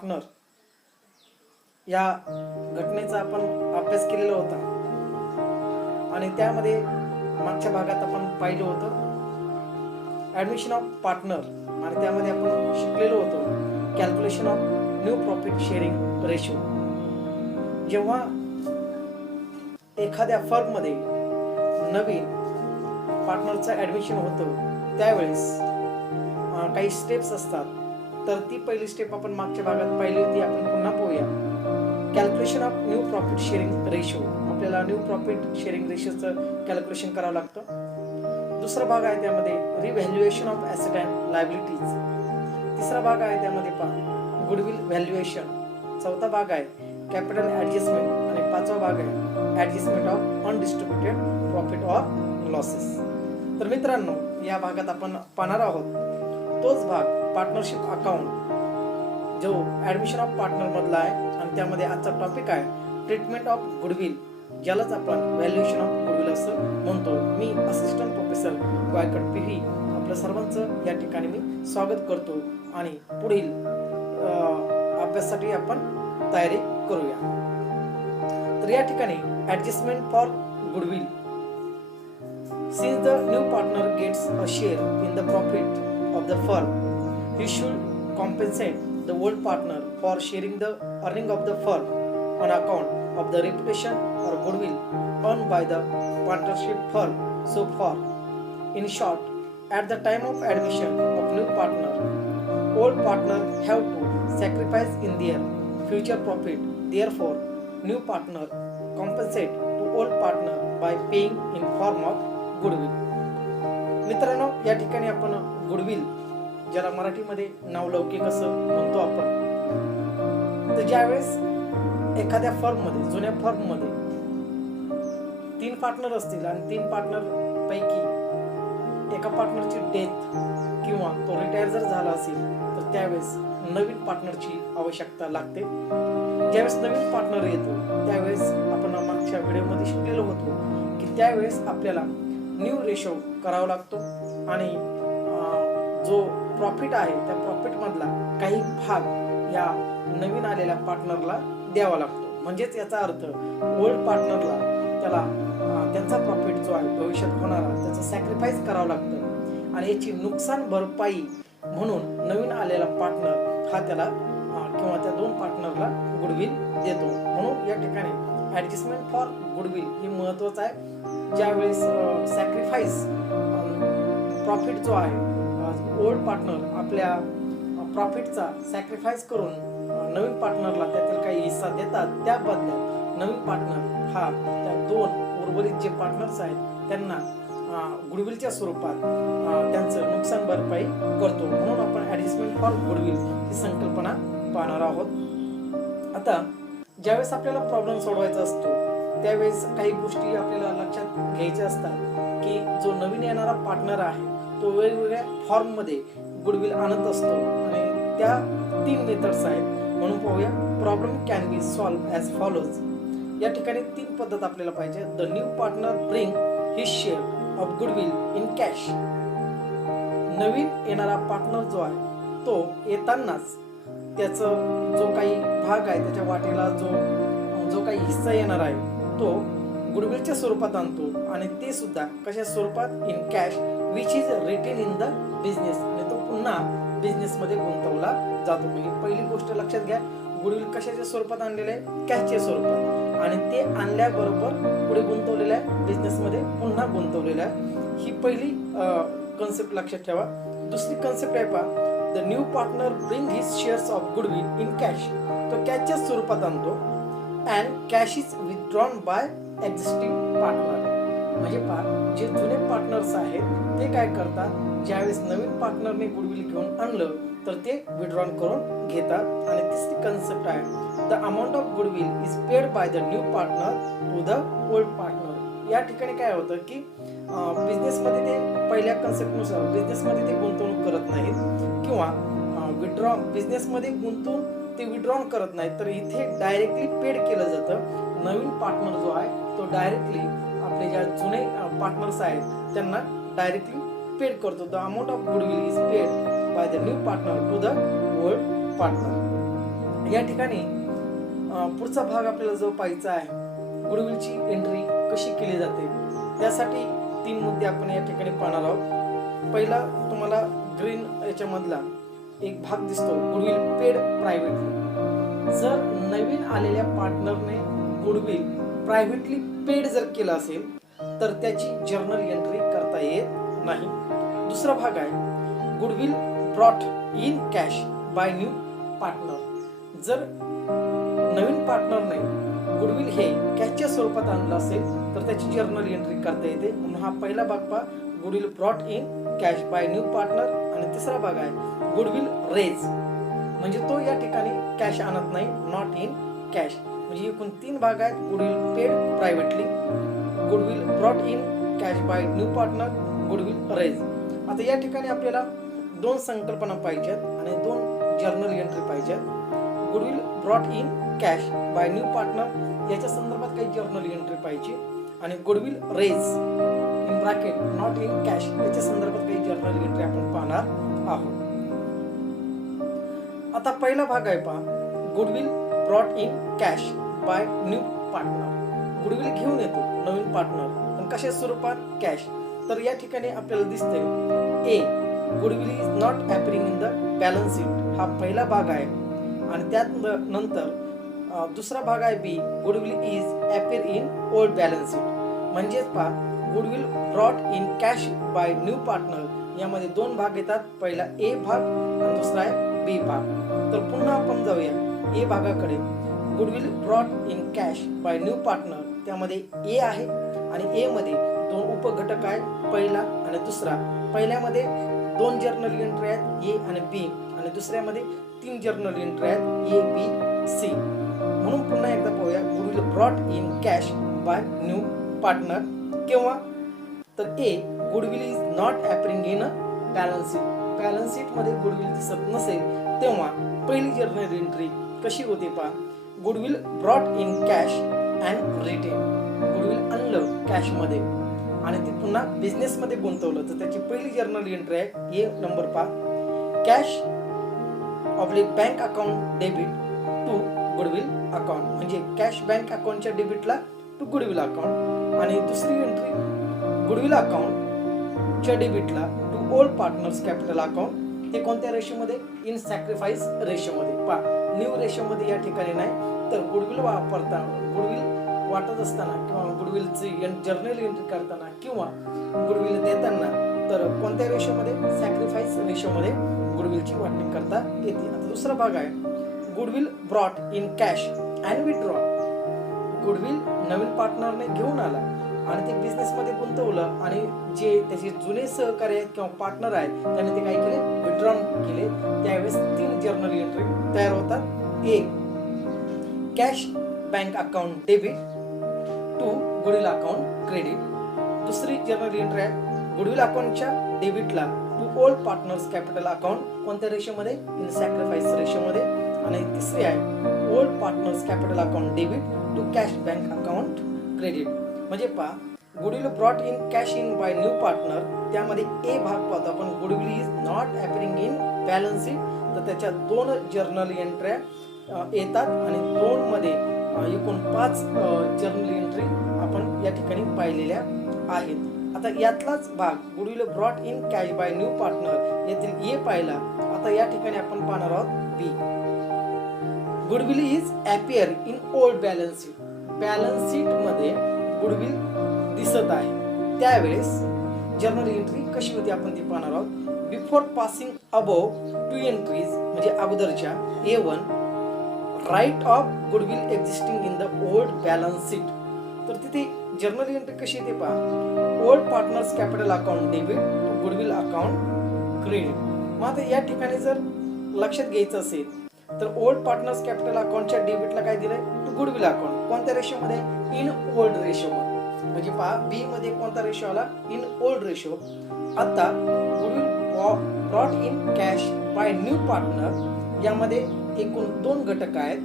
Partner या घटनेचा आपण अभ्यास केलेला होता आणि त्यामध्ये मागच्या भागात आपण पाहिलं होतं ॲडमिशन ऑफ पार्टनर आणि त्यामध्ये आपण शिकलेलो होतो calculation of new profit sharing ratio. जेव्हा एखाद्या फर्ममध्ये नवीन पार्टनरचं ॲडमिशन होतं त्यावेळेस काही स्टेप्स असतात, तर ती पहिली स्टेप आपण मागच्या भागात पाहिली होती. आपण पुन्हा पाहूया. Calculation of new profit sharing ratio. आपल्याला न्यू प्रॉफिट शेअरिंग रेशोचं कॅल्क्युलेशन करावं लागतं. दुसरा भाग आहे त्यामध्ये revaluation of asset and liabilities. तिसरा भाग आहे त्यामध्ये पहा गुडविल व्हॅल्युएशन. चौथा भाग आहे कॅपिटल ॲडजस्टमेंट आणि पाचवा भाग आहे adjustment of undistributed profit or losses. तर मित्रांनो, या भागात आपण पाहणार आहोत तोच भाग पार्टनरशिप अकाउंट जो ॲडमिशन ऑफ पार्टनर मधला आहे आणि त्यामध्ये आजचा टॉपिक आहे ट्रीटमेंट ऑफ गुडविल, ज्यालाच आपण व्हॅल्युएशन ऑफ गुडविल असं म्हणतो. मी असिस्टंट प्रोफेसर गायकवाड पी.व्ही. आपल्या सर्वांचं या ठिकाणी मी स्वागत करतो आणि पुढील अभ्यासासाठी आपण तयारी करूया. तर या ठिकाणी adjustment for goodwill. Since the new partner gets a share in the profit of the firm, he should compensate the old partner for sharing the earning of the firm on account of the reputation or goodwill earned by the partnership firm so far. In short, at the time of admission of new partner, old partner have to sacrifice in their future profit. Therefore, new partner compensate to old partner by paying in form of goodwill. मित्रांनो, या ठिकाणी आपण goodwill, ज्याला मराठीमध्ये नावलौकिक असं म्हणतो आपण, तर ज्यावेळेस एखाद्या फर्ममध्ये, जुन्या फर्ममध्ये 3 पार्टनर असतील आणि 3 पार्टनर पैकी एका पार्टनरची डेथ किंवा तो रिटायर जर झाला असेल तर त्यावेळेस नवीन पार्टनरची आवश्यकता लागते. ज्यावेळेस नवीन पार्टनर येतो त्यावेळेस आपण मागच्या व्हिडिओमध्ये शिकलेलो होतो की त्यावेळेस आपल्याला न्यू रेशो करावा लागतो आणि जो प्रॉफिट आहे त्या प्रॉफिट मधला काही भाग या नवीन आलेल्या पार्टनरला द्यावा लागतो. म्हणजेच याचा अर्थ ओल्ड पार्टनरला त्याला त्यांचा प्रॉफिट जो आहे भविष्यात होणारा त्याचं सॅक्रिफाईस करावं लागतं आणि याची नुकसान भरपाई म्हणून नवीन आलेला पार्टनर हा त्याला किंवा त्या 2 पार्टनरला गुडविल देतो. म्हणून या ठिकाणी ॲडजस्टमेंट फॉर गुडविल हे महत्त्वाचं आहे. ज्यावेळेस सॅक्रिफाईस प्रॉफिट जो आहे ओल्ड पार्टनर आपल्या प्रॉफिटचा सॅक्रिफाईस करून नवीन पार्टनरला त्यातील काही हिस्सा देतात, त्या बदल्यात नवीन पार्टनर हा त्या 2 उर्वरित जे पार्टनर्स आहेत त्यांना गुडविलच्या स्वरूपात त्यांचं नुकसान भरपाई करतो. म्हणून आपण ॲडजस्टमेंट फॉर गुडविल ही संकल्पना पाहणार आहोत. आता ज्यावेळेस आपल्याला प्रॉब्लेम सोडवायचा असतो त्यावेळेस काही गोष्टी आपल्याला लक्षात घ्यायच्या असतात की जो नवीन येणारा पार्टनर आहे तो वेगवेगळ्या फॉर्ममध्ये गुडविल आणत असतो आणि त्या 3 मेथड्स आहेत. म्हणून पाहूया. Problem can be solve as follows. या ठिकाणी 3 पद्धत आपल्याला पाहिजे. The new partner bring his share of goodwill in cash. नवीन येणारा पार्टनर जो आहे तो येतानाच त्याचं जो काही भाग आहे त्याच्या वाटेला जो काही हिस्सा येणार आहे तो गुडविलच्या स्वरूपात आणतो आणि ते सुद्धा कशा स्वरूपात? In cash which is retain in the business. आणि तो पुन्हा बिझनेसमध्ये गुंतवला जातो. म्हणजे पहिली गोष्ट लक्षात घ्या, गुडविल कशाच्या स्वरूपात आणलेलं आहे? कॅशच्या स्वरूपात. आणि ते आणल्याबरोबर पुढे गुंतवलेलं आहे बिझनेसमध्ये, पुन्हा गुंतवलेलं आहे. ही पहिली कन्सेप्ट लक्षात ठेवा. दुसरी कन्सेप्ट आहे पहा, the new partner bring his shares of goodwill in cash. तो कॅशच्या स्वरूपात आणतो and cash is withdrawn bye existing partner. म्हणजे पहा, जे जुने पार्टनर्स आहेत ते काय करतात, ज्यावेळेस नवीन पार्टनरने गुडविल घेऊन आणलं तर ते विथड्रॉन करून घेतात. आणि तिसरी कन्सेप्ट आहे, the amount of goodwill is paid by the new partner to the old partner. या ठिकाणी काय होतं की बिझनेसमध्ये ते पहिल्या कन्सेप्टनुसार बिझनेसमध्ये ते गुंतवणूक करत नाहीत किंवा विथड्रॉ बिझनेसमध्ये गुंतवून ते विथड्रॉन करत नाहीत, तर इथे डायरेक्टली पेड केलं जातं. नवीन पार्टनर जो आहे तो डायरेक्टली आपले ज्या जुने पार्टनर्स आहेत त्यांना डायरेक्टली पेड करतो. The amount of goodwill is paid by the new partner to the old partner. या ठिकाणी पुढचा भाग आपल्याला जो पाहायचा आहे, गुडविलची एंट्री कशी केली जाते, त्यासाठी 3 मुद्दे आपण या ठिकाणी पाहणार आहोत. पहिला तुम्हाला ग्रीन याच्यामधला एक भाग दिसतो, गुडविल पेड प्रायव्हेटली. जर नवीन आलेल्या पार्टनरने गुडविल प्रायव्हेटली पेड जर केलं असेल तर त्याची जर्नल एंट्री करता येत नाही. दुसरा भाग आहे goodwill brought in cash by new partner. जर नवीन पार्टनरने गुडविल हे कॅशच्या स्वरूपात आणलं असेल तर त्याची जर्नल एंट्री करता येते. म्हणून हा पहिला भाग पहा, goodwill brought in cash by new partner. आणि तिसरा भाग आहे गुडविल रेज, म्हणजे तो या ठिकाणी कॅश आणत नाही, नॉट इन कॅश. म्हणजे एकूण 3 भाग आहेत, goodwill paid privately, goodwill brought in cash by new partner, goodwill raise. आता या ठिकाणी आपल्याला 2 संकल्पना पाहिजेत आणि 2 जर्नल एंट्री पाहिजेत. Goodwill brought in cash by new partner याच्या संदर्भात काही जर्नल एंट्री पाहिजे, आणि goodwill raise in bracket not in cash याच्या संदर्भात काही जर्नल एंट्री आपण पाहणार आहोत. आता पहिला भाग आहे पहा, goodwill brought in cash by new partner. Goodwill घेऊन येतो नवीन पार्टनर, पण कशा स्वरूपात, कॅश. तर या ठिकाणी आपल्याला दिसतंय A, goodwill is not appearing in the balance sheet, हा पहिला भाग आहे. आणि त्यात नंतर दुसरा भाग आहे B, goodwill is appear in old balance sheet. म्हणजेच पहा, goodwill brought in cash by new partner यामध्ये 2 भाग येतात, पहिला ए भाग आणि दुसरा आहे बी भाग. तर पुन्हा आपण जाऊया ए भागाकडे. Goodwill brought in cash by new partner, त्यामध्ये ए आहे आणि ए मध्ये 2 उपघटक आहेत, पहिला आणि दुसरा. पहिल्यामध्ये 2 जर्नल एंट्री आहेत, ए आणि बी, आणि दुसऱ्यामध्ये 3 जर्नल एंट्री आहेत, ए बी सी. म्हणून पुन्हा एकदा पाहूया, goodwill brought in cash by new partner केव्हा, तर A, goodwill is not appearing in balance sheet. Balance sheet मध्ये गुडविल दिसत नसेल तेव्हा पहिली जर्नल एंट्री कशी होते पहा, goodwill brought in cash and retain. Goodwill आणलं कॅश मध्ये आणि ते पुन्हा बिझनेस मध्ये गुंतवलं तर त्याची पहिली जर्नल एंट्री आहे, ए नंबर पहा, cash oblique bank account debit to goodwill account. म्हणजे कॅश बँक अकाउंटच्या डेबिटला टू गुडविल अकाउंट. आणि दुसरी एंट्री गुडविल अकाउंटच्या डेबिटला to old partners capital account. ते कोणत्या रेशोमध्ये, इन सॅक्रिफाईस रेशोमध्ये. पहा, न्यू रेशोमध्ये या ठिकाणी नाही, तर गुडविल वापरता, गुडविल वाटत असताना किंवा गुडविलची जर्नल एंट्री करताना किंवा गुडविल देताना तर कोणत्या रेशोमध्ये, सॅक्रिफाईस रेशोमध्ये गुडविलची वाटणी करता येते. आता दुसरा भाग आहे goodwill brought in cash and withdraw. Goodwill नवीन पार्टनरने घेऊन आला आणि ते बिझनेस मध्ये गुंतवलं आणि जे त्याचे जुने सहकारी आहेत किंवा पार्टनर आहेत त्यांनी ते काय केले, विथड्रॉ केले. त्यावेळेस 3 जर्नल एंट्री तयार होतात. एक, cash bank account debit to goodwill account credit. दुसरी जर्नल एंट्री आहे गुडविल अकाउंटच्या डेबिटला to old partners capital account. कोणत्या रेशोमध्ये, इन सॅक्रिफाईस रेशोमध्ये. आणि तिसरी आहे old partners capital account debit to cash bank account credit. म्हणजे पहा, goodwill brought in cash in by new partner, त्यामध्ये ए भाग पाहतो आपण, goodwill is not appearing in balance sheet. तर त्याच्या 2 जर्नल एंट्र्या येतात आणि 2 मध्ये एकूण 5 जर्नल एंट्री आपण या ठिकाणी पाहिलेल्या आहेत. आता यातलाच भाग goodwill brought in cash by new partner येथील ए पाहिला. आता या ठिकाणी आपण पाहणार आहोत B, goodwill is appear in old balance sheet. Balance sheet मध्ये गुडविल दिसत आहे, त्यावेळेस जर्नल एंट्री कशी होती आपण ती पाहणार आहोत. बिफोर पासिंग अबोव 2 एंट्रीज, म्हणजे अगोदरच्या A1, write off goodwill existing in the old balance sheet. तर तिथे जर्नल एंट्री कशी येते पहा, old partners capital account debit to goodwill account credit. मग आता या ठिकाणी जर लक्षात घ्यायचं असेल तर ओल्ड पार्टनर्स कॅपिटल अकाउंटच्या डेबिटला काय दिलंय, टू गुडविल अकाउंट. कोणत्या रेशोमध्ये, इन ओल्ड रेशोमध्ये. म्हणजे पहा, बी मध्ये कोणता रेशो आला, इन ओल्ड रेशो. आता goodwill brought in cash by new partner यामध्ये एकूण 2 घटक आहेत,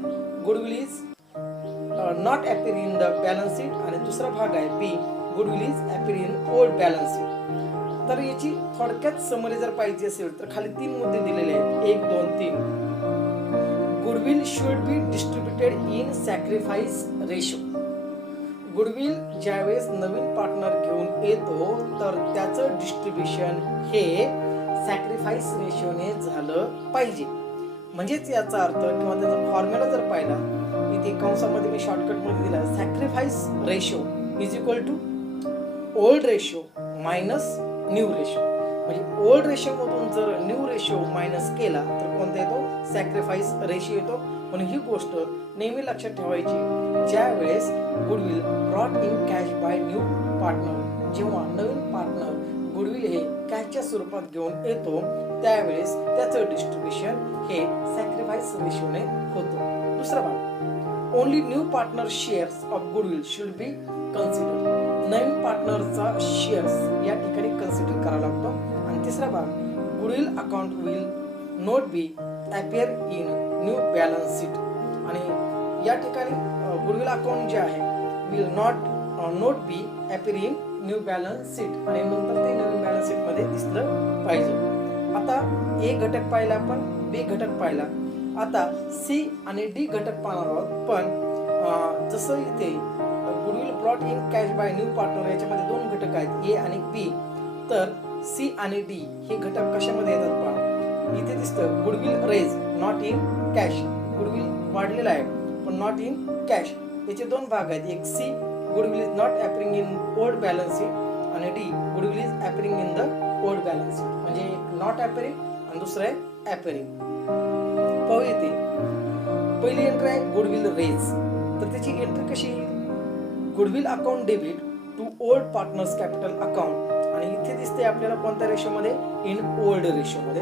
goodwill is not appear in the balance sheet आणि दुसरा भाग आहे B, goodwill is appear in old balance sheet. तर याची थोडक्यात समरी जर पाहिजे असेल तर खाली 3 मुद्दे दिलेले आहेत, 1, 2, 3. Goodwill should be distributed in sacrifice ratio. Goodwill ज्यावेळेस नवीन पार्टनर घेऊन येतो तर त्याचं डिस्ट्रीब्युशन हे सॅक्रिफाईस रेशोने झालं पाहिजे. म्हणजेच याचा अर्थ किंवा त्याचा फॉर्म्युला जर पाहिला इथे कंसामध्ये मी शॉर्टकटमध्ये दिला, sacrifice ratio is equal to old ratio minus new ratio. म्हणजे ओल्ड रेशो मधून जर न्यू रेशो मायनस केला तर कोणता येतो, सॅक्रिफाईस रेशो येतो. म्हणून ही गोष्ट नेहमी लक्षात ठेवायची, ज्या वेळेस goodwill brought in cash by new partner, जेव्हा नवीन पार्टनर गुडविल हे कॅशच्या स्वरूपात घेऊन येतो त्यावेळेस त्याचं डिस्ट्रीब्युशन हे सॅक्रिफाईस रेशोने होतं. दुसरा भाग, only new partner shares of goodwill should be consider. नवीन पार्टनरचा शेअर्स या ठिकाणी कन्सिडर करावा लागतो. आणि तिसरा भाग, goodwill account will not be appear in new balance sheet. आणि या ठिकाणी गुडविल अकाउंट जे आहे will not be appear in new balance sheet आणि नंतर ते नवीन बॅलन्स शीट मध्ये दिसलं पाहिजे. आता ए घटक पाहिला आपण, बी घटक पाहिला. आता सी आणि डी घटक पाहणार आहोत. पण जसं इथे goodwill brought in cash by new partner याच्यामध्ये दोन घटक आहेत, ए आणि बी. तर सी आणि डी हे घटक कशामध्ये येतात पहा. इथे दिसतं goodwill raise not in cash. Goodwill वाढलेला आहे पण नॉट इन कॅश. याचे दोन भाग आहेत, एक C goodwill is not appearing in old balance sheet आणि D goodwill is appearing in the old balance sheet. म्हणजे एक नॉट अपियरिंग आणि दुसरं आहे अपियरिंग. पाहू येते पहिली एंट्री आहे गुडविल रेज. तर त्याची एंट्री कशी येईल, goodwill account debit to old partners capital account. आणि इथे दिसते आपल्याला कोणत्या रेशोमध्ये, इन ओल्ड रेशोमध्ये.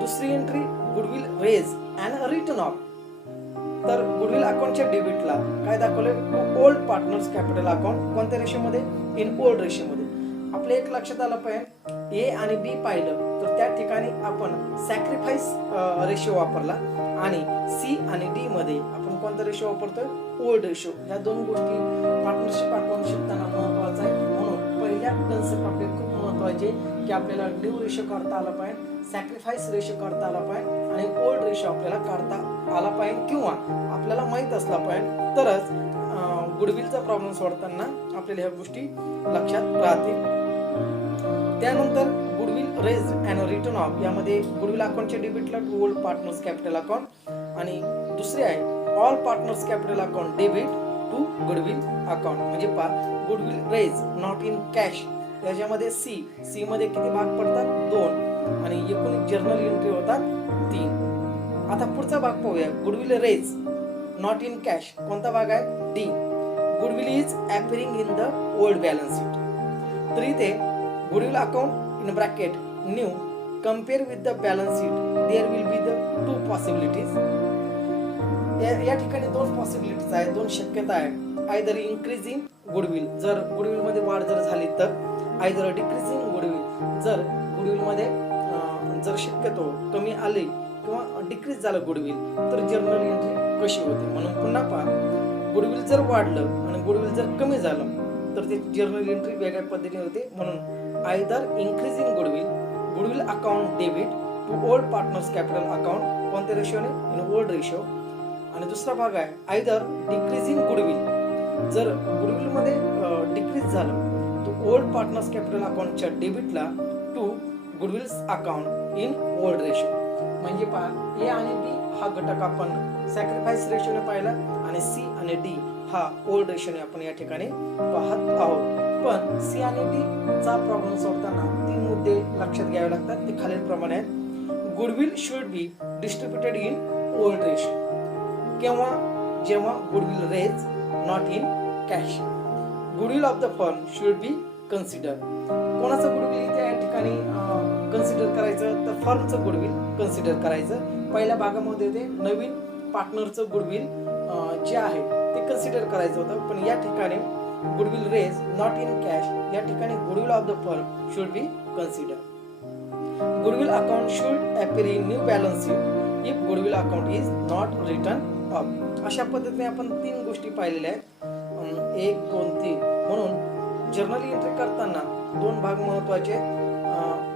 दुसरी entry goodwill raise and written off. तर गुडविल अकाउंटच्या डेबिटला काय दाखवलं, to old partners capital account. कोणत्या रेशोमध्ये, इन ओल्ड रेशोमध्ये. आपल्या एक लक्षात आलं पाहिजे, ए आणि बी पाहिलं तर त्या ठिकाणी आपण सॅक्रिफाईस रेशो वापरला आणि सी आणि डी मध्ये आपण कोणता रेशो वापरतोय, ओल्ड रेशो. या दोन गोष्टी पार्टनरशिप अकाउंट शिकताना महत्वाचं आहे. म्हणून पहिल्या कन्सेप्ट आपले खूप महत्वाचे की आपल्याला न्यू रेशो काढता आला पाहिजे, सॅक्रिफाईस रेशो काढता आला पाहिजे आणि ओल्ड रेशो आपल्याला काढता आला पाहिजे किंवा आपल्याला माहित असला पाहिजे. तरच गुडविलचा प्रॉब्लेम सोडताना आपल्याला ह्या गोष्टी लक्षात राहतील. त्यानंतर goodwill raise and written off यामध्ये गुडविल अकाउंटच्या डेबिटला to old partners capital account आणि दुसरे आहे all partners capital account debit to goodwill account. म्हणजे goodwill raise not in cash याच्यामध्ये सी मध्ये किती भाग पडतात, 2 आणि एकूण जर्नल एंट्री होतात 3. आता पुढचा भाग पाहूया, goodwill raise not in cash. कोणता भाग आहे, D. Goodwill is appearing in the old balance sheet. तर इथे goodwill account in bracket new compare with the balance sheet there will be the 2 possibilities. या ठिकाणी 2 पॉसिबिलिटीज आहेत, 2 शक्यता आहेत. आयदर इन्क्रीजिंग गुडविल, जर गुडविल मध्ये वाढ जर झाली तर, आयदर डिक्रीजिंग गुडविल, जर गुडविल मध्ये जर शक्यतो कमी आले किंवा डिक्रीज झालं गुडविल तर जर्नल एंट्री कशी होते. म्हणून पुन्हा पहा, गुडविल जर वाढलं आणि गुडविल जर कमी झालं तर ते जर्नल एंट्री वेगळ्या पद्धतीने होते. म्हणून either increasing goodwill account debit to old partners capital account. कोणत्या रेशोने, इन ओल्ड रेशो. आणि दुसरा भाग आहे आयदर डिक्रीजिंग गुडविल, जर गुडविल मध्ये डिक्रीज झालं तर ओल्ड पार्टनर्स कॅपिटल अकाउंटच्या डेबिटला to goodwill's account in old ratio. म्हणजे पहा, ए आणि बी हा घटक आपण सॅक्रिफाईस रेशोने पाहिला आणि सी आणि डी हा ओल्ड रेशोने आपण या ठिकाणी पाहत आहोत. पण सी आणि डी चा प्रॉब्लेम सोडताना 3 मुद्दे लक्षात घ्यावे लागतात. ते खालीलप्रमाणे आहेत. Goodwill should be distributed in old ratio. जेव्हा goodwill raise not in cash. Goodwill of the firm should be consider. कोणाचं गुडविल इथे या ठिकाणी कन्सिडर करायचं, तर फर्मचं गुडविल कन्सिडर करायचं. पहिल्या भागामध्ये ते नवीन पार्टनरचं गुडविल जे आहे ते कन्सिडर करायचं होतं. पण या ठिकाणी goodwill raise not in cash या ठिकाणी goodwill of the firm should be consider. Goodwill account should appear in new balance sheet if goodwill account is not written off. अशा पद्धतीने आपण 3 गोष्टी पाहिलेल्या आहेत, 1, 2, 3. म्हणून जर्नल एंट्री करताना 2 भाग महत्वाचे.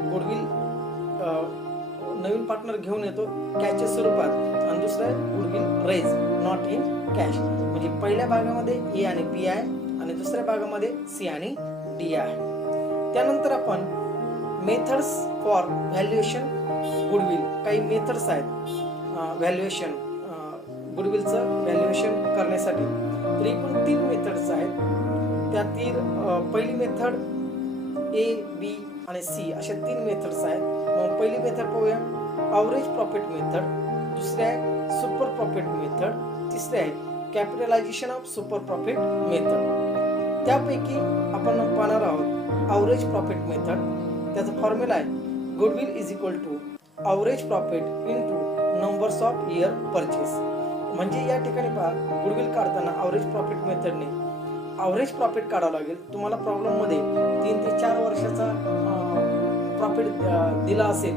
गुडविल नवीन पार्टनर घेऊन येतो कॅशच्या स्वरूपात आणि दुसरं आहे goodwill raise not in cash. म्हणजे पहिल्या भागामध्ये ए आणि बी आहे आणि दुसऱ्या भागामध्ये सी आणि डी आहे. त्यानंतर आपण मेथड्स फॉर व्हॅल्युएशन गुडविल, काही मेथड्स आहेत व्हॅल्युएशन गुडविलचं व्हॅल्युएशन करण्यासाठी. तर एकूण 3 मेथड्स आहेत. त्यातील पहिली मेथड ए, बी आणि सी अशा 3 मेथड्स आहेत. मग पहिली मेथड पाहूया, ॲव्हरेज प्रॉफिट मेथड. दुसरी आहे सुपर प्रॉफिट मेथड. तिसरी आहे capitalisation of super profit method. त्यापैकी आपण पाहणार आहोत ॲव्हरेज प्रॉफिट मेथड. त्याचा फॉर्म्युला आहे goodwill is equal to average profit into numbers of year purchase. म्हणजे या ठिकाणी पहा, गुडविल काढताना ॲव्हरेज प्रॉफिट मेथडने ॲव्हरेज प्रॉफिट काढावं लागेल. तुम्हाला प्रॉब्लेममध्ये 3 ते 4 वर्षाचा प्रॉफिट दिला असेल,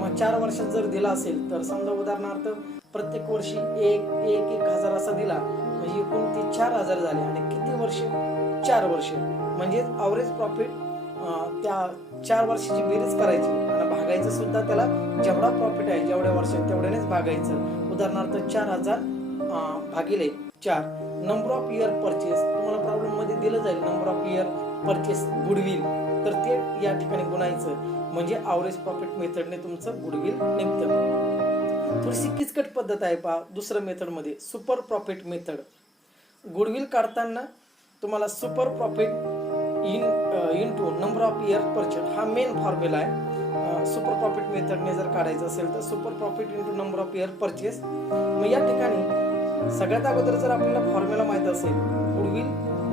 मग 4 वर्षात जर दिला असेल तर समजा उदाहरणार्थ प्रत्येक वर्षी 1,000 असा दिला, म्हणजे एकूण ते 4,000 झाले. आणि किती वर्ष? 4 वर्ष. म्हणजे ॲव्हरेज प्रॉफिट त्या 4 वर्षाची बेरीज करायची आणि भागायचं सुद्धा. त्याला जेवढा प्रॉफिट आहे जेवढ्या वर्षात तेवढ्यानेच भागायचं. उदाहरणार्थ 4,000 भागिले 4. नंबर ऑफ इयर परचेस तुम्हाला प्रॉब्लेम मध्ये दिलं जाईल, number of year purchase goodwill, तर ते या ठिकाणी गुणायचं. म्हणजे ॲव्हरेज प्रॉफिट मेथडने तुमचं गुडविल निघतं. थोडीशी किचकट पद्धत आहे पहा दुसऱ्या मेथडमध्ये, सुपर प्रॉफिट मेथड. गुडविल काढताना तुम्हाला super profit into number of year purchase हा मेन फॉर्म्युला आहे. सुपर प्रॉफिट मेथडने जर काढायचं असेल तर super profit into number of year purchase. मग या ठिकाणी सगळ्यात अगोदर जर आपल्याला फॉर्म्युला माहित असेल गुडविल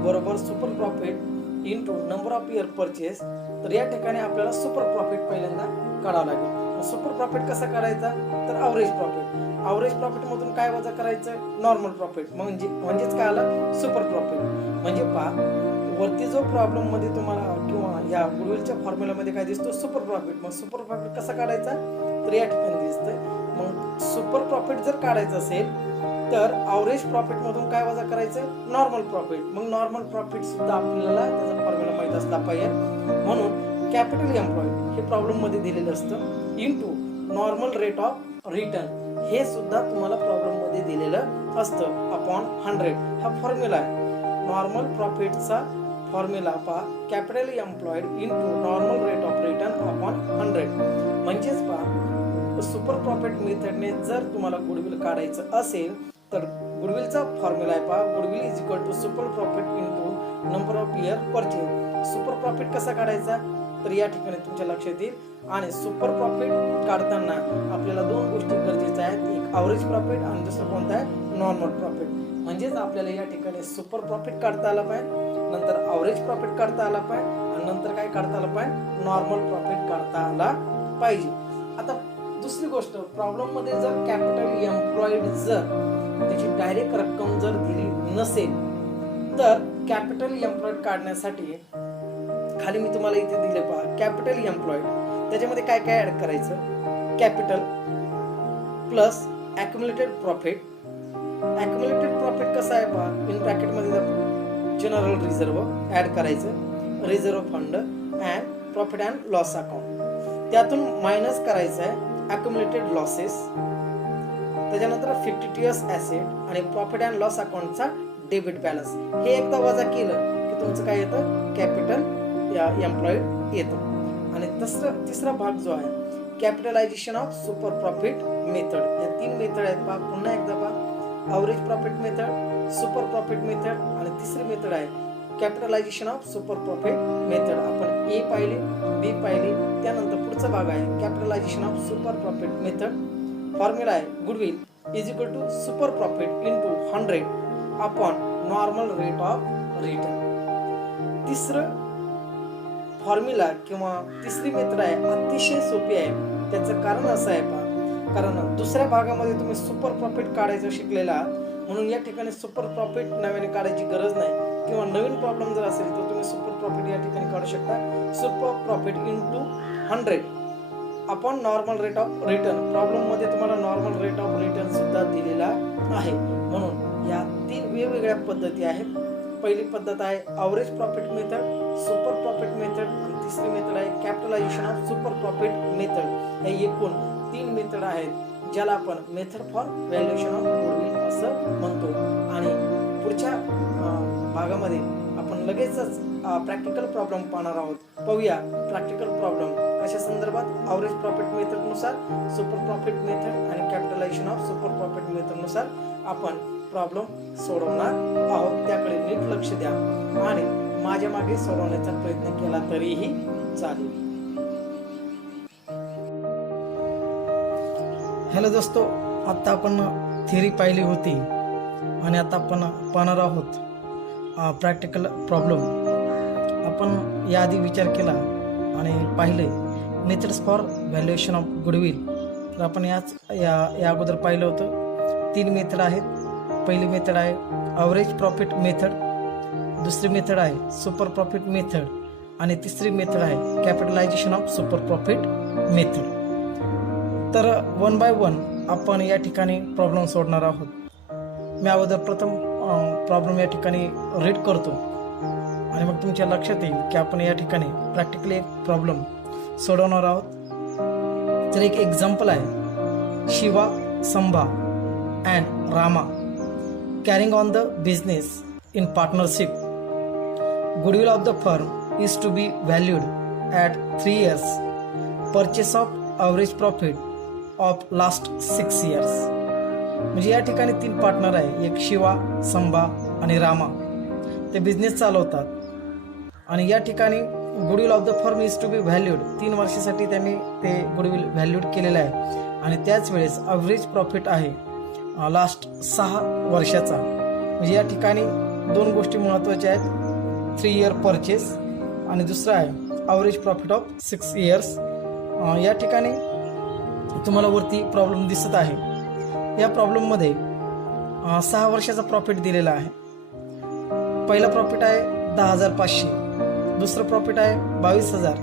बरोबर super profit into number of year purchase, तर या ठिकाणी आपल्याला सुपर प्रॉफिट पहिल्यांदा काढावं लागेल. सुपर प्रॉफिट कसा काढायचा? तर ॲव्हरेज प्रॉफिट. ॲव्हरेज प्रॉफिट मधून काय वजा करायचं? Normal profit. म्हणजेच काय आलं? Super profit. म्हणजे पहा, वरती जो प्रॉब्लेम मध्ये तुम्हाला किंवा या गुडविलच्या फॉर्म्युलामध्ये काय दिसतो? Super profit. मग सुपर प्रॉफिट कसा काढायचा? तर या ठिकाणी दिसतंय. मग सुपर प्रॉफिट जर काढायचं असेल तर ॲव्हरेज प्रॉफिट मधून काय वजा करायचं? Normal profit. मग नॉर्मल प्रॉफिट सुद्धा आपल्याला त्याचा फॉर्म्युला माहित असला पाहिजे. म्हणून कॅपिटल एम्प्लॉईड हे प्रॉब्लेम मध्ये दिलेलं असतं into normal rate of return, हे सुद्धा तुम्हाला प्रॉब्लेम मध्ये दिलेलं असतं अपॉन 100. हा फॉर्म्युला आहे. नॉर्मल प्रॉफिटचा फॉर्म्युला पहा, capital employed into normal rate of return upon 100. म्हणजेच पहा, सुपर प्रॉफिट मेथडने जर तुम्हाला गुडविल काढायचं असेल तर गुडविलचा फॉर्म्युला आहे पहा, goodwill is equal to super profit into number of year purchase. Super profit कसा काढायचा? तर या ठिकाणी तुमच्या लक्षात येईल. आणि सुपर प्रॉफिट काढताना आपल्याला 2 गोष्टी गरजेच्या आहेत, एक ॲव्हरेज प्रॉफिट आणि दुसरं कोणतं आहे? Normal profit. म्हणजेच आपल्याला या ठिकाणी सुपर प्रॉफिट काढता आला पाहिजे, नंतर ॲव्हरेज प्रॉफिट काढता आला पाहिजे आणि नंतर काय काढता आला पाहिजे? नॉर्मल प्रॉफिट काढता आला पाहिजे. आता दुसरी गोष्ट, प्रॉब्लेम मध्ये जर कॅपिटल एम्प्लॉईड जर त्याची डायरेक्ट रक्कम जर दिली नसेल तर कॅपिटल एम्प्लॉईड काढण्यासाठी खाली मी तुम्हाला इथे दिले पहा, कॅपिटल एम्प्लॉईड. त्याच्यामध्ये काय काय ऍड करायचं? Capital plus accumulated profit. Accumulated profit कसं आहे पहा, इन ब्रॅकेट मध्ये जनरल रिझर्व ऍड करायचं, reserve fund and profit and loss account. त्यातून मायनस करायचं आहे ॲक्युमुलेटेड लॉसेस. त्याच्यानंतर फिक्टिटियस ॲसेट आणि प्रॉफिट अँड लॉस अकाउंटचा डेबिट बॅलन्स. हे एकदा वजा केलं की तुमचं काय येतं? कॅपिटल एम्प्लॉईड येतं. आणि तिसरा भाग जो आहे capitalisation of super profit method. या 3 मेथड आहेत पहा. पुन्हा एकदा पहा, average profit method, super profit method आणि तिसरी मेथड आहे capitalisation of super profit method. आपण ए पाहिली, बी पाहिली, त्यानंतर पुढचा भाग आहे capitalisation of super profit method. Formula आहे goodwill is equal to super profit into 100 upon normal rate of return. तिसरं फॉर्म्युला किंवा तिसरी मेथड आहे अतिशय सोपी आहे. त्याचं कारण असं आहे पहा, कारण दुसऱ्या भागामध्ये तुम्ही सुपर प्रॉफिट काढायचं शिकलेला, म्हणून या ठिकाणी सुपर प्रॉफिट नव्याने काढायची गरज नाही. किंवा नवीन प्रॉब्लेम जर असेल तर तुम्ही सुपर प्रॉफिट या ठिकाणी काढू शकता. Super profit into 100 upon normal rate of return. Problem मध्ये तुम्हाला नॉर्मल रेट ऑफ रिटर्न सुद्धा दिलेला आहे. म्हणून या 3 वेगवेगळ्या पद्धती आहेत. पहिली पद्धत आहे average profit method, super profit method आणि तिसरी मेथड आहे capitalisation of super profit method. हे एकूण 3 मेथड आहेत ज्याला आपण method for valuation of goodwill असं म्हणतो. आणि पुढच्या भागामध्ये आपण लगेचच प्रॅक्टिकल प्रॉब्लेम पाहणार आहोत. पाहूया प्रॅक्टिकल प्रॉब्लेम कशा संदर्भात, ॲव्हरेज प्रॉफिट मेथडनुसार, सुपर प्रॉफिट मेथड आणि कॅपिटलायझेशन ऑफ सुपर प्रॉफिट मेथडनुसार आपण प्रॉब्लेम सोडवणार आहोत. त्याकडे नीट लक्ष द्या आणि माझ्या मागे सोडवण्याचा प्रयत्न केला तरीही चालेल. हॅलो दोस्तो, आता आपण थिअरी पाहिली होती आणि आता आपण पाहणार आहोत प्रॅक्टिकल प्रॉब्लेम. आपण याआधी विचार केला आणि पाहिले methods for valuation of goodwill. तर आपण या अगोदर पाहिलं होतं 3 मेथड आहेत. पहिली मेथड आहे ॲव्हरेज प्रॉफिट मेथड, दुसरी मेथड आहे सुपर प्रॉफिट मेथड आणि तिसरी मेथड आहे capitalisation of super profit method. तर 1 बाय 1 आपण या ठिकाणी प्रॉब्लेम सोडणार आहोत. मी अगोदर प्रथम प्रॉब्लेम या ठिकाणी रीड करतो आणि मग तुमच्या लक्षात येईल की आपण या ठिकाणी प्रॅक्टिकली एक प्रॉब्लेम सोडवणार आहोत. तर एक एक्झाम्पल आहे, Shiva, Sambha and Rama carrying on the business in partnership. Goodwill of the firm is to be valued at 3 years. Purchase of average profit of last 6 years. म्हणजे या ठिकाणी 3 पार्टनर आहे, एक शिवा, संभा आणि रामा. ते बिझनेस चालवतात आणि या ठिकाणी goodwill of the firm is to be valued 3 वर्षासाठी त्यांनी ते गुडविल व्हॅल्यूड केलेलं आहे. आणि त्याच वेळेस ॲव्हरेज प्रॉफिट आहे लास्ट 6 वर्षाचा. म्हणजे या ठिकाणी 2 गोष्टी महत्त्वाच्या आहेत, 3 year परचेस आणि दुसरं आहे ॲव्हरेज प्रॉफिट ऑफ 6 years. या ठिकाणी तुम्हाला वरती प्रॉब्लेम दिसत आहे. या प्रॉब्लेममध्ये 6 वर्षाचा प्रॉफिट दिलेला आहे. पहिला प्रॉफिट आहे 10,500, दुसरं प्रॉफिट आहे 22,000,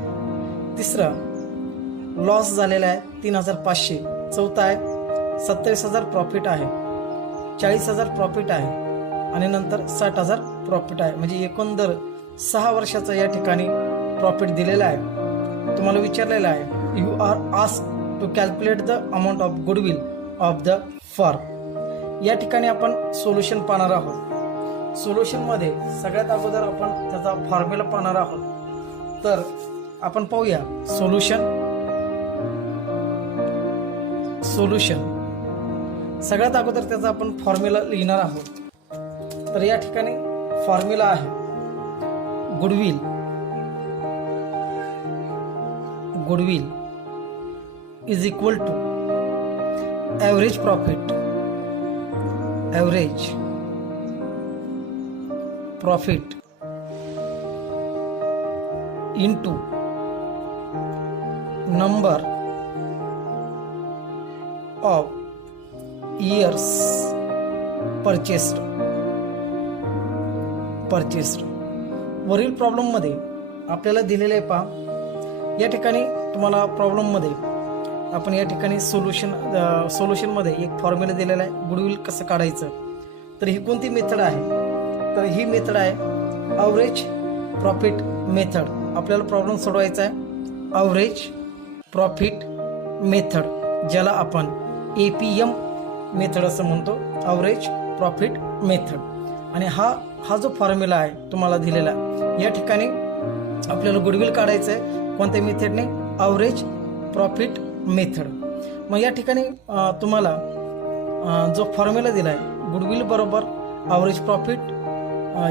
तिसरं लॉस झालेला आहे 3,500, चौथा आहे 27,000 प्रॉफिट आहे, 40,000 प्रॉफिट आहे आणि नंतर 60,000 प्रॉफिट आहे. म्हणजे एकंदर 6 वर्षाचा या ठिकाणी प्रॉफिट दिलेला आहे. तुम्हाला विचारलेलं आहे you are asked to calculate the amount of goodwill of the firm. या ठिकाणी आपण सोल्युशन पाहणार आहोत. सोल्युशनमध्ये सगळ्यात अगोदर आपण त्याचा फॉर्म्युला पाहणार आहोत. तर आपण पाहूया सोल्युशन. सगळ्यात अगोदर त्याचा आपण फॉर्म्युला लिहिणार आहोत. तर या ठिकाणी फॉर्म्युला आहे goodwill is equal to average profit into number of years purchased. वरील प्रॉब्लेममध्ये आपल्याला दिलेले आहे पहा. या ठिकाणी तुम्हाला प्रॉब्लेममध्ये आपण या ठिकाणी सोल्युशनमध्ये एक फॉर्म्युला दिलेला आहे गुडविल कसं काढायचं. तर ही कोणती मेथड आहे, तर ही मेथड आहे ॲव्हरेज प्रॉफिट मेथड. आपल्याला प्रॉब्लेम सोडवायचा आहे ॲव्हरेज प्रॉफिट मेथड, ज्याला आपण APM मेथड असं म्हणतो, ॲव्हरेज प्रॉफिट मेथड. आणि हा जो फॉर्म्युला आहे तुम्हाला दिलेला, या ठिकाणी आपल्याला गुडविल काढायचं आहे कोणत्या मेथडने, ॲव्हरेज प्रॉफिट मेथड. मग या ठिकाणी तुम्हाला जो फॉर्म्युला दिला आहे गुडविल बरोबर average profit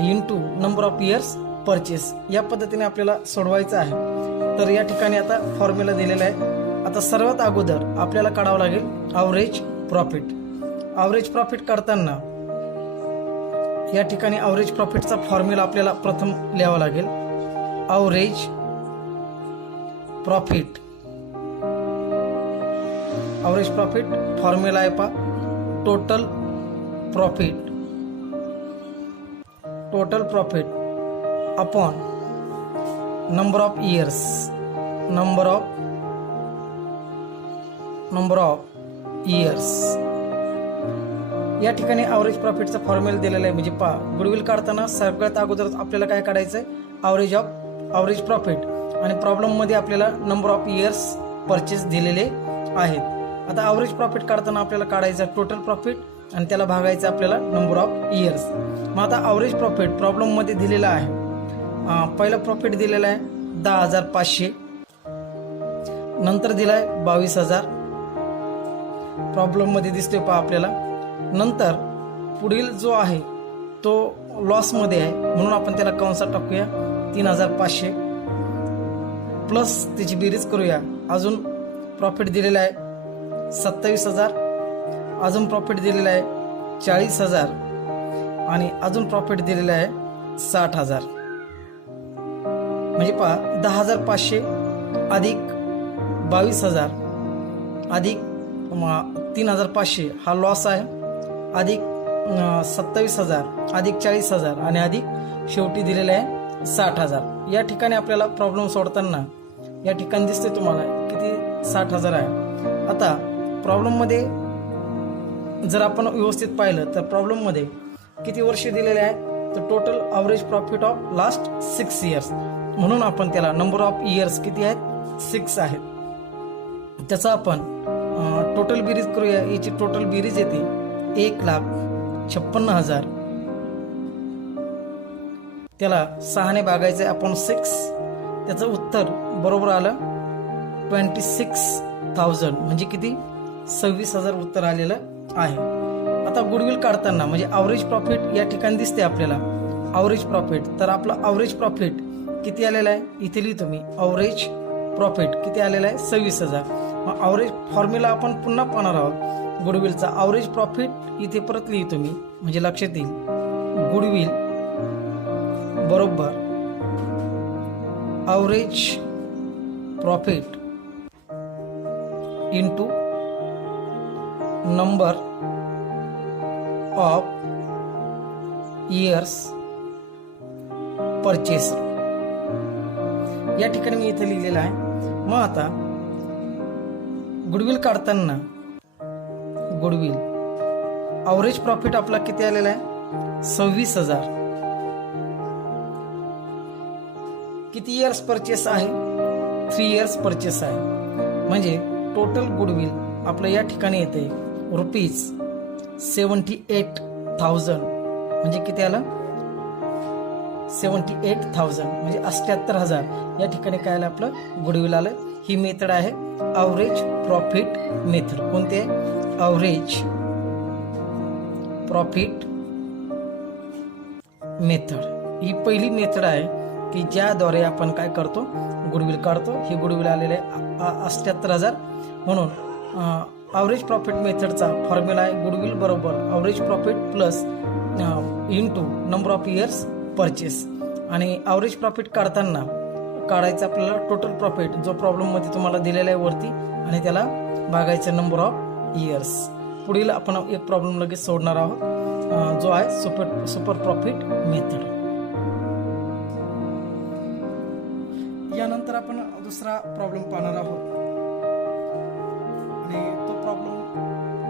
into number of years purchase, या पद्धतीने आपल्याला सोडवायचं आहे. तर या ठिकाणी आता फॉर्म्युला दिलेला आहे. आता सर्वात अगोदर आपल्याला काढावं लागेल ॲव्हरेज प्रॉफिट काढताना या ठिकाणी ॲव्हरेज प्रॉफिटचा फॉर्म्युला आपल्याला प्रथम लिहावा लागेल. ॲव्हरेज प्रॉफिट फॉर्म्युला आहे पहा, total profit upon number of years या ठिकाणी ॲव्हरेज प्रॉफिटचा फॉर्म्युला दिलेला आहे. म्हणजे पहा, गुडविल काढताना सगळ्यात अगोदर आपल्याला काय काढायचं आहे, ॲव्हरेज प्रॉफिट. आणि प्रॉब्लेममध्ये आपल्याला नंबर ऑफ इयर्स परचेस दिलेले आहेत. आता ॲव्हरेज प्रॉफिट काढताना आपल्याला काढायचं टोटल प्रॉफिट आणि त्याला भागायचं आपल्याला नंबर ऑफ इयर्स. मग आता ॲव्हरेज प्रॉफिट प्रॉब्लेममध्ये दिलेला आहे. पहिला प्रॉफिट दिलेला आहे 10,500, नंतर दिलाय 22,000 प्रॉब्लेममध्ये दिसतोय पहा आपल्याला. नंतर पुढील जो आहे तो लॉसमध्ये आहे म्हणून आपण त्याला कंसात टाकूया 3,500 प्लस त्याची बेरीज करूया. अजून प्रॉफिट दिलेला आहे 27,000, अजून प्रॉफिट दिलेला आहे 40,000 आणि अजून प्रॉफिट दिलेला आहे 60,000. म्हणजे पहा 10,500 अधिक 22,000 अधिक 3,500 हा लॉस आहे, अधिक 27,000 अधिक 40,000 आणि अधिक शेवटी दिलेला आहे 60,000. या ठिकाणी आपल्याला प्रॉब्लेम सोडताना या ठिकाणी दिसते तुम्हाला किती 60,000 आहे. आता प्रॉब्लेममध्ये जर आपण व्यवस्थित पाहिलं तर प्रॉब्लेममध्ये किती वर्ष दिलेले आहे तर total average profit of last 6 years म्हणून आपण त्याला नंबर ऑफ इयर्स किती आहेत 6 आहेत. त्याचा आपण टोटल बेरीज करूया. याची टोटल बेरीज येते 1,56,000. त्याला 6ने भागायचं आहे आपण 6. त्याचं उत्तर बरोबर आलं 26,000 म्हणजे किती 26,000 उत्तर आलेलं आहे. आता गुडविल काढताना म्हणजे ॲव्हरेज प्रॉफिट या ठिकाणी दिसते आपल्याला ॲव्हरेज प्रॉफिट. तर आपला ॲव्हरेज प्रॉफिट किती आलेला आहे इथे लिहितो मी. ॲव्हरेज प्रॉफिट किती आलेला आहे 26,000. मग ॲव्हरेज फॉर्म्युला आपण पुन्हा पाहणार आहोत गुडविलचा. ॲव्हरेज प्रॉफिट इथे परत लिहितो मी म्हणजे लक्षात येईल. गुडविल बरोबर average profit into number of years purchase. या ठिकाणी मी इथे लिहिलेलं आहे. मग आता गुडविल काढताना गुडविल ॲव्हरेज प्रॉफिट आपला किती आलेला आहे 26,000. किती इयर्स परचेस आहे 3 इयर्स परचेस आहे. म्हणजे टोटल गुडविल आपलं या ठिकाणी येते ₹78,000 म्हणजे किती आलं 78,000 म्हणजे 78,000. या ठिकाणी काय आलं आपलं गुडविल आलं. ही मेथड आहे ॲव्हरेज प्रॉफिट मेथड. कोणते ॲव्हरेज प्रॉफिट मेथड. ही पहिली मेथड आहे की ज्याद्वारे आपण काय करतो गुडविल काढतो. हे गुडविल आलेले आहे 78,000 म्हणून ॲव्हरेज प्रॉफिट मेथडचा फॉर्म्युला आहे गुडविल बरोबर average profit plus into number of years purchase. आणि ॲव्हरेज प्रॉफिट काढताना काढायचं आपल्याला टोटल प्रॉफिट जो प्रॉब्लेममध्ये तुम्हाला दिलेला आहे वरती आणि त्याला भागायचं नंबर ऑफ इयर्स. पुढील आपण एक प्रॉब्लेम लगेच सोडणार आहोत जो आहे सुपर प्रॉफिट मेथड. यानंतर आपण दुसरा प्रॉब्लेम पाहणार आहोत आणि तो प्रॉब्लेम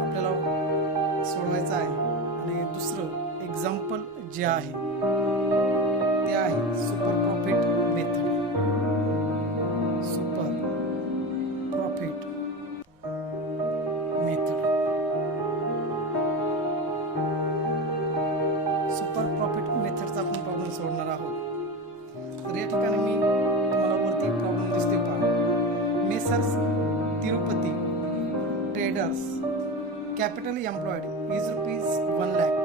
आपल्याला सोडवायचा आहे. आणि दुसरं एक्झाम्पल जे आहे ते आहे super profit method. Super profit method. Super profit मेथडचा आपण प्रॉब्लेम सोडणार आहोत. तर या ठिकाणी मी तुम्हाला वरती प्रॉब्लेम दिसते पहा. Messrs Tirupati traders capital employed is ₹1 lakh.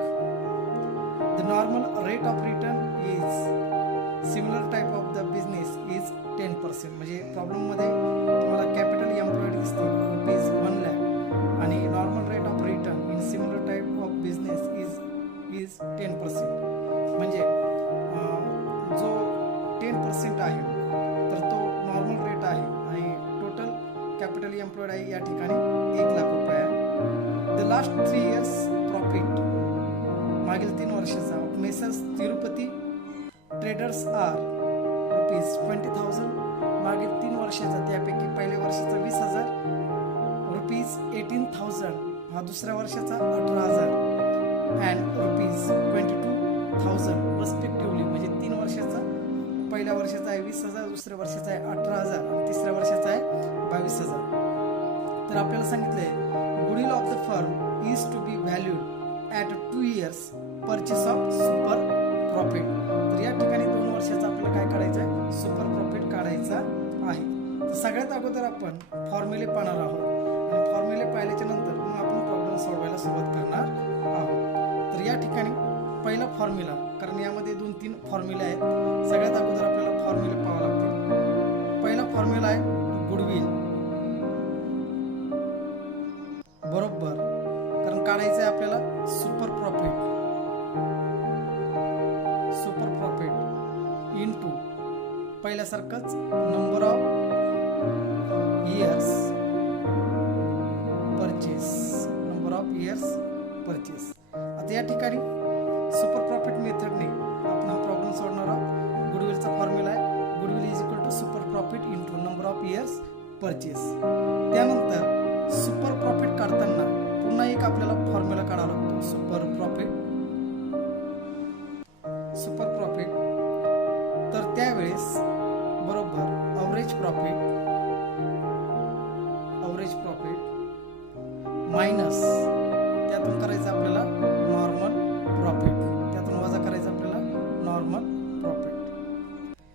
The normal rate of return is similar type of the business is 10%. म्हणजे प्रॉब्लेम मध्ये तुम्हाला कॅपिटल एम्प्लॉयड दिसते ₹1 lakh आणि normal rate of return in similar type of business is 10%. म्हणजे जो 10% आहे तर तो नॉर्मल रेट आहे आणि टोटल कॅपिटल एम्प्लॉयड आहे या ठिकाणी ₹1 लाख आहे. द लास्ट 3 years प्रॉफिट मागील 3 वर्षाचा मेसर्स तिरुपती ट्रेडर्स आर ₹20,000. मागील 3 वर्षाचा त्यापैकी पहिल्या वर्षाचा 20,000 ₹18,000. हा दुसऱ्या वर्षाचा 18,000 अँड ₹22,000 रेस्पेक्टिव्हली. म्हणजे 3 वर्षाचा पहिल्या वर्षाचा आहे 20,000, दुसऱ्या वर्षाचा आहे 18,000 आणि तिसऱ्या वर्षाचा आहे 22,000. तर तर आपल्याला सांगितलंय goodwill of the firm is to be valued at 2 years purchase of super profit. तर या ठिकाणी 2 वर्षाचा आपल्याला काय काढायचं आहे, सुपर प्रॉफिट काढायचा आहे. तर सगळ्यात अगोदर आपण फॉर्म्युले पाहणार आहोत आणि फॉर्म्युले पाहिल्याच्या नंतर मग आपण प्रॉब्लेम सोडवायला सुरुवात करणार आहोत. तर या ठिकाणी पहिला फॉर्म्युला, कारण यामध्ये 2-3 फॉर्म्युले आहेत, सगळ्यात अगोदर आपल्याला फॉर्म्युले पाहावे लागतील. पहिला फॉर्म्युला आहे गुडविल बरोबर, कारण काढायचं आहे आपल्याला सुपर प्रॉफिट इनटू पहिल्यासारखंच नंबर ऑफ इयर्स परचेस. आता या ठिकाणी सुपर प्रॉफिट मेथडने आपण हा प्रॉब्लेम सोडणार आहोत. गुडविलचा फॉर्म्युला आहे goodwill is equal to super profit into number of years purchase. त्यानंतर सुपर प्रॉफिट काढताना पुन्हा एक आपल्याला फॉर्म्युला काढावा लागतो, सुपर प्रॉफिट. तर त्यावेळेस बरोबर अवरेज प्रॉफिट मायनस त्यातून करायचं आपल्याला नॉर्मल प्रॉफिट, त्यातून वजा करायचं आपल्याला नॉर्मल प्रॉफिट.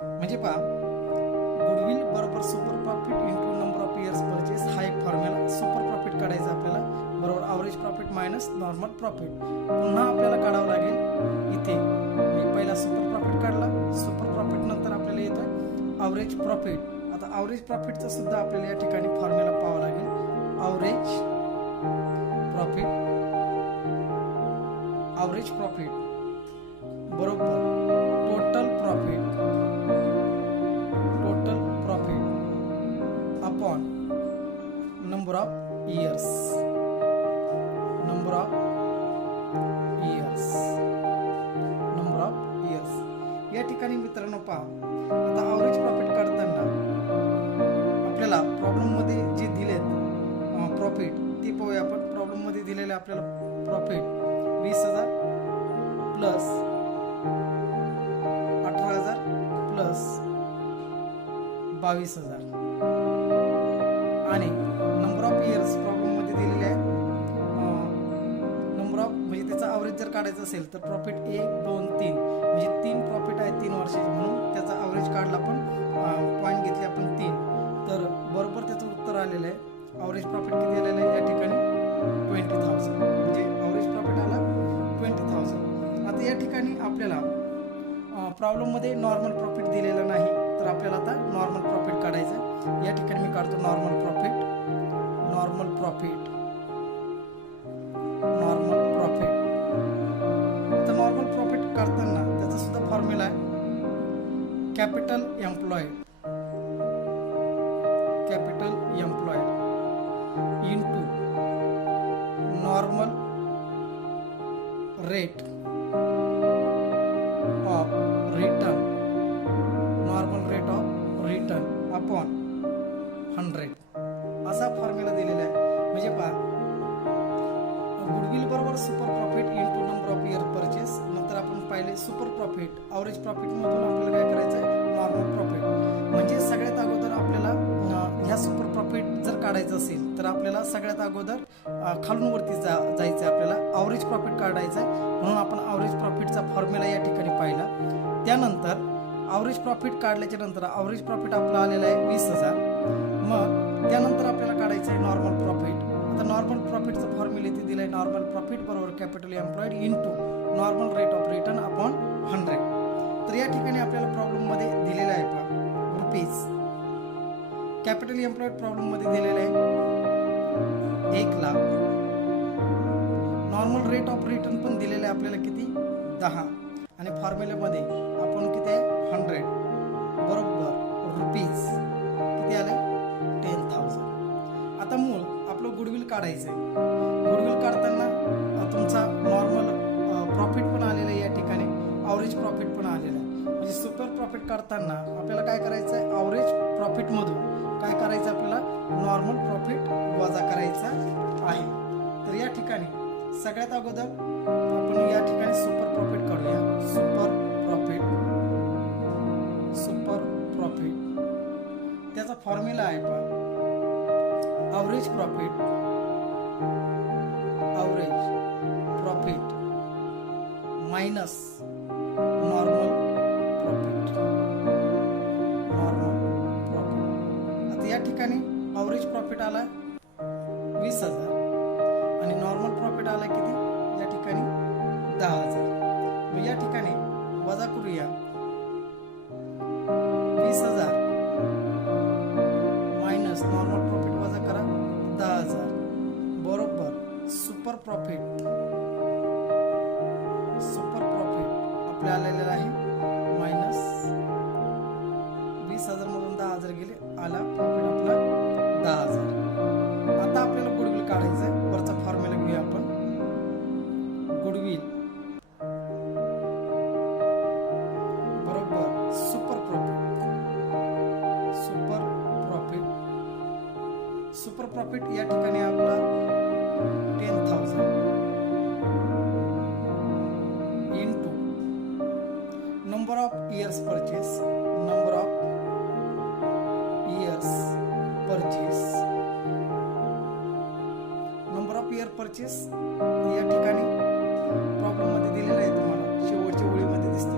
म्हणजे पहा गुडविल बरोबर super profit into number of years purchase हा एक फॉर्म्युला. सुपर प्रॉफिट काढायचं आपल्याला बरोबर average profit minus normal profit. पुन्हा आपल्याला काढावं लागेल इथे मी पहिला सुपर प्रॉफिट काढला, सुपर प्रॉफिट नंतर आपल्याला येतोय अवरेज प्रॉफिट. आता अवरेज प्रॉफिटचा सुद्धा आपल्याला या ठिकाणी फॉर्म्युला पाहावा लागेल. अवरेज प्रॉफिट बरोबर total profit upon number of years. या ठिकाणी मित्रांनो पहा, आता अवरेज प्रॉफिट काढताना आपल्याला प्रॉब्लेम मध्ये जे दिलेत प्रॉफिट ते पाहूया आपण. प्रॉब्लेम मध्ये दिलेले आपल्याला प्रॉफिट 20,000 प्लस 18,000 प्लस 22,000 आणि नंबर ऑफ इयर्स प्रॉब्लेम मध्ये दिलेले आहे नंबर ऑफ, म्हणजे त्याचा अवरेज जर काढायचं असेल तर प्रॉफिट 1, 2, 3 म्हणजे 3 प्रॉफिट आहे 3 वर्षाचे, म्हणून त्याचा अवरेज काढला आपण, पॉईंट घेतले आपण 3. तर बरोबर त्याचं उत्तर आलेलं आहे. अवरेज प्रॉफिट किती आलेलं आहे या ठिकाणी 20,000, म्हणजे अवरेज प्रॉफिट आला 20,000. आता या ठिकाणी आपल्याला प्रॉब्लेममध्ये नॉर्मल प्रॉफिट दिलेला नाही, तर आपल्याला आता नॉर्मल प्रॉफिट काढायचं आहे. या ठिकाणी मी काढतो नॉर्मल प्रॉफिट. तर नॉर्मल प्रॉफिट काढताना त्याचा सुद्धा फॉर्म्युला आहे capital employed into normal rate of return upon 100 असा फॉर्म्युला दिलेला आहे. म्हणजे पहा गुडविल बरोबर super profit into number of year purchase. नंतर आपण पाहिले सुपर प्रॉफिट अवरेज प्रॉफिट मधून आपल्याला काय करायचं आहे नॉर्मल प्रॉफिट. म्हणजे सगळ्यात अगोदर आपल्याला ह्या सुपर प्रॉफिट जर काढायचं असेल तर आपल्याला सगळ्यात अगोदर खालून वरती जायचं आहे, आपल्याला अवरेज प्रॉफिट काढायचं आहे. म्हणून आपण अवरेज प्रॉफिटचा फॉर्म्युला या ठिकाणी पाहिला. त्यानंतर अवरेज प्रॉफिट काढल्याच्या नंतर अवरेज प्रॉफिट आपला आलेला आहे 20,000. मग त्यानंतर आपल्याला काढायचं आहे नॉर्मल प्रॉफिट. आता नॉर्मल प्रॉफिटचा फॉर्म्युला इथे दिला आहे नॉर्मल प्रॉफिट बरोबर capital employed into normal rate of return upon 100. तर या ठिकाणी आपल्याला प्रॉब्लेममध्ये दिलेला आहे पहा रुपीज. कॅपिटल एम्प्लॉयड प्रॉब्लेममध्ये दिलेलं आहे 1 lakh. Normal rate of return पण दिलेलं आहे आपल्याला किती 10 आणि फॉर्म्युल्यामध्ये आपण किती आहे 100 बरोबर रुपीज किती आले 10,000. आता मूळ आपलं गुडविल काढायचं आहे. गुडविल काढताना तुमचा नॉर्मल प्रॉफिट पण आलेलं आहे या ठिकाणी, अवरेज प्रॉफिट पण आलेलं आहे. म्हणजे सुपर प्रॉफिट काढताना आपल्याला काय करायचं आहे अवरेज प्रॉफिटमधून काय करायचं आपल्याला नॉर्मल प्रॉफिट वजा करायचा आहे. तर या ठिकाणी सगळ्यात अगोदर आपण या ठिकाणी सुपर प्रॉफिट काढूया. सुपर प्रॉफिट त्याचा फॉर्म्युला आहे पहा average profit minus normal profit. आता या ठिकाणी ॲव्हरेज प्रॉफिट आला 20,000 आणि नॉर्मल प्रॉफिट आला किती या ठिकाणी 10,000. मग या ठिकाणी वजा करूया 20,000 मायनस नॉर्मल प्रॉफिट वजा करा 10,000 बरोबर सुपर प्रॉफिट आपल्या आलेला आहे मायनस 20,000 मधून 10,000 गेले आला प्रॉफिट आपला 10,000. आता आपल्याला गुडविल काढायचं आहे. वरचा फॉर्म्युला घेऊया आपण. गुडविल बरोबर सुपर प्रॉफिट या ठिकाणी आपला 10,000 into number of years purchase या ठिकाणी प्रॉब्लेम मध्ये दिलेलं आहे तुम्हाला शेवटच्या ओळीमध्ये दिसते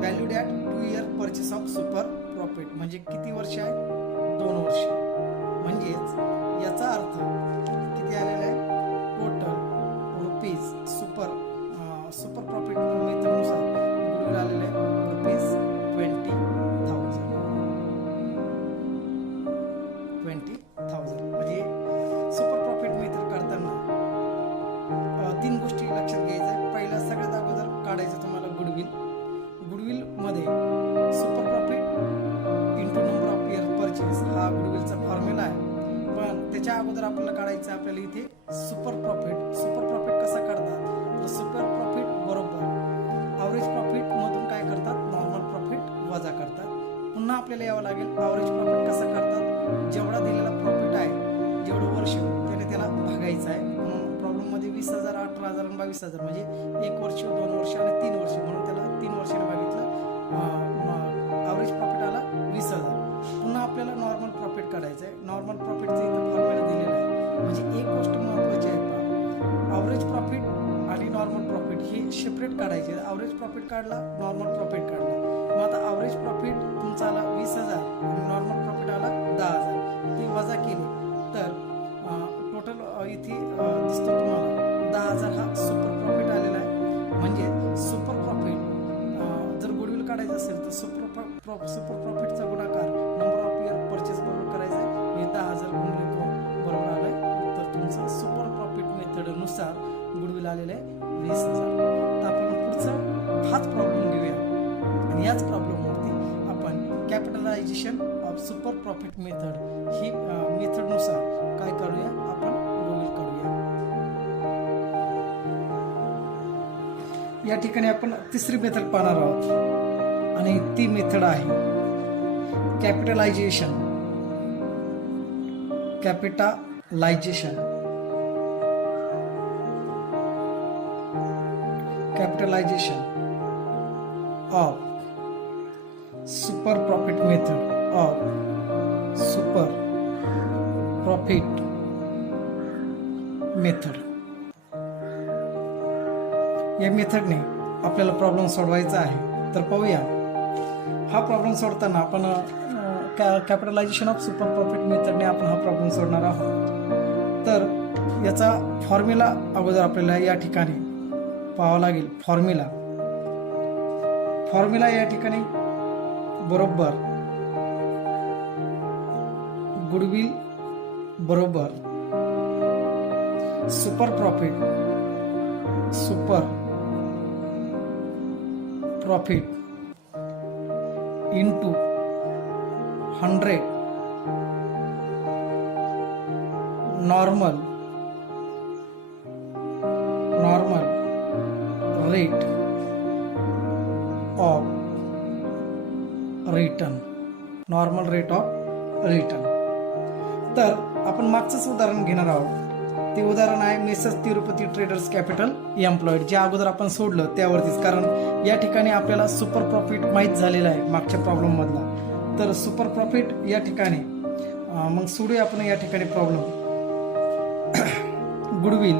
valued at 2 year purchase of super profit म्हणजे किती वर्ष आहे 2 वर्ष. म्हणजेच याचा अर्थ किती आलेला आहे टोटल रुपीज सुपर प्रॉफिट मेथडनुसार गुडविल आलेलं आहे रुपीज 20,000. म्हणजे सुपर प्रॉफिट मेथड काढताना 3 गोष्टी लक्षात घ्यायच्या. पहिला सगळ्यात अगोदर काढायचं तुम्हाला गुडविल मध्ये super profit into number of year purchase हा गुडविलचा फॉर्म्युला आहे. पण त्याच्या अगोदर आपल्याला काढायचं आपल्याला इथे सुपर प्रॉफिट कसा काढतात तर सुपर प्रॉफिट बरोबर ॲव्हरेज प्रॉफिट मधून काय करतात नॉर्मल प्रॉफिट वजा करतात. पुन्हा आपल्याला यावं लागेल ॲव्हरेज प्रॉफिट कसा करतात जेवढा दिलेला प्रॉफिट आहे जेवढं वर्ष त्याने त्याला भागायचं आहे. म्हणून प्रॉब्लेम मध्ये 20,000 18,000 आणि 22,000 म्हणजे 1 वर्ष 2 वर्ष आणि 3 वर्ष म्हणून त्याला 3 वर्षाने भागितलं. ॲव्हरेज प्रॉफिट आला 20,000. पुन्हा आपल्याला नॉर्मल प्रॉफिट काढायचं आहे. नॉर्मल प्रॉफिटचं इथं फॉर्म्युला दिलेला आहे. म्हणजे एक गोष्ट महत्त्वाची आहे ॲव्हरेज प्रॉफिट आणि नॉर्मल प्रॉफिट हे सेपरेट काढायचे. ॲव्हरेज प्रॉफिट काढला नॉर्मल प्रॉफिट काढला. मग आता ॲव्हरेज प्रॉफिट तुमचा आला 20,000 आणि नॉर्मल प्रॉफिट आला 10,000. ते वजा केले तर टोटल इथे दिसतो तुम्हाला 10,000 हा सुपर प्रॉफिट आलेला आहे. म्हणजे सुपर प्रॉफिट जर गुडविल काढायचं असेल तर सुपर प्रॉफिटचा गुणाकार नंबर ऑफ इयर परचेस बरोबर करायचा आहे. हे 10,000 गुणिले 2 बरोबर आलंय. तर तुमचं सुपर प्रॉफिट मेथडनुसार गुडविल आलेलं आहे 20,000. तर आपण पुढचा हाच प्रॉब्लेम घेऊया आणि याच प्रॉब्लेमवरती आपण capitalisation of super profit method ही मेथडनुसार काय करूया आपण गुडविल काढूया. या ठिकाणी आपण तिसरी मेथड पाहणार आहोत आणि ती मेथड आहे capitalisation of super profit method. या मेथडने आपल्याला प्रॉब्लेम सोडवायचा आहे. तर पाहूया हा प्रॉब्लेम सोडताना आपण कॅपिटलायझेशन ऑफ सुपर प्रॉफिट मेथडने आपण हा प्रॉब्लेम सोडणार आहोत. तर याचा फॉर्म्युला अगोदर आपल्याला या ठिकाणी पाहावा लागेल. फॉर्म्युला या ठिकाणी बरोबर गुडविल बरोबर super profit into 100 normal rate of return. तर आपण मागचंच उदाहरण घेणार आहोत. ते उदाहरण आहे messrs Tirupati traders capital employed जे अगोदर आपण सोडलं त्यावरतीच. कारण या ठिकाणी आपल्याला सुपर प्रॉफिट माहीत झालेला आहे मागच्या प्रॉब्लेम मधला. तर सुपर प्रॉफिट या ठिकाणी मग सोडूया आपण या ठिकाणी प्रॉब्लेम. गुडविल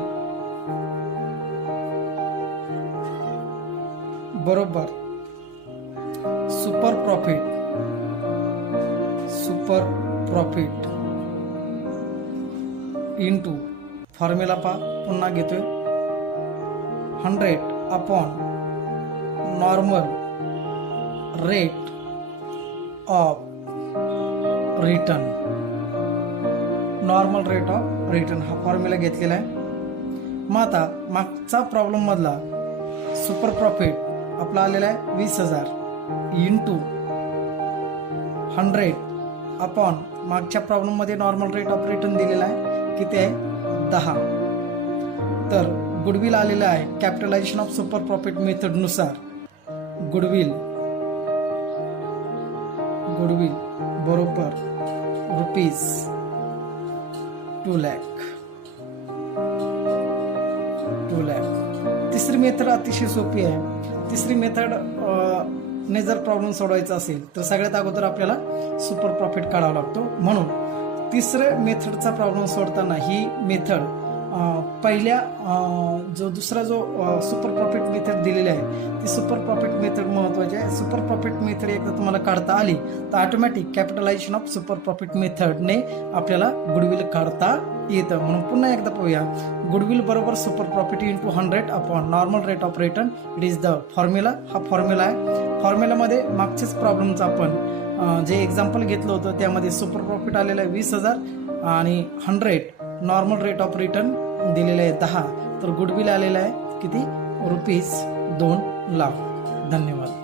बरोबर सुपर प्रॉफिट इंटू फॉर्म्युला पुन्हा घेतोय 100 upon normal rate of return. Normal rate of return हा फॉर्म्युला घेतलेला आहे. मग आता मागचा प्रॉब्लेम मधला सुपर प्रॉफिट आपला आलेला आहे 20,000 इंटू 100 अपॉन मागच्या प्रॉब्लेम मध्ये नॉर्मल रेट ऑफ रिटर्न दिलेला आहे किती आहे 10. तर गुडविल आलेला आहे capitalisation of super profit method नुसार गुडविल बरोबर रुपीज 2 लाख. तिसरी मेथड अतिशय सोपी आहे. तिसरी मेथड ने जर प्रॉब्लेम सोडवायचा असेल तर सगळ्यात अगोदर आपल्याला सुपर प्रॉफिट काढावा लागतो. म्हणून तिसऱ्या मेथडचा प्रॉब्लेम सोडताना ही मेथड पहिल्या दुसरा जो सुपर प्रॉफिट मेथड दिलेली आहे ती सुपर प्रॉफिट मेथड महत्वाची आहे. सुपर प्रॉफिट मेथड एकदा तुम्हाला काढता आली तर automatic capitalisation of super profit मेथडने आपल्याला गुडविल काढता येतं. म्हणून पुन्हा एकदा पाहूया. गुडविल बरोबर super profit into 100 upon normal rate of return. It is the formula. हा फॉर्म्युला आहे. फॉर्म्युलामध्ये मागच्याच प्रॉब्लेमचं आपण जे एक्झाम्पल घेतलं होतं त्यामध्ये सुपर प्रॉफिट आलेलं आहे 20,000 आणि 100 नॉर्मल रेट ऑफ रिटर्न दिलेलं आहे 10. तर गुडविल आलेलं आहे किती रुपीज 2 लाख. धन्यवाद.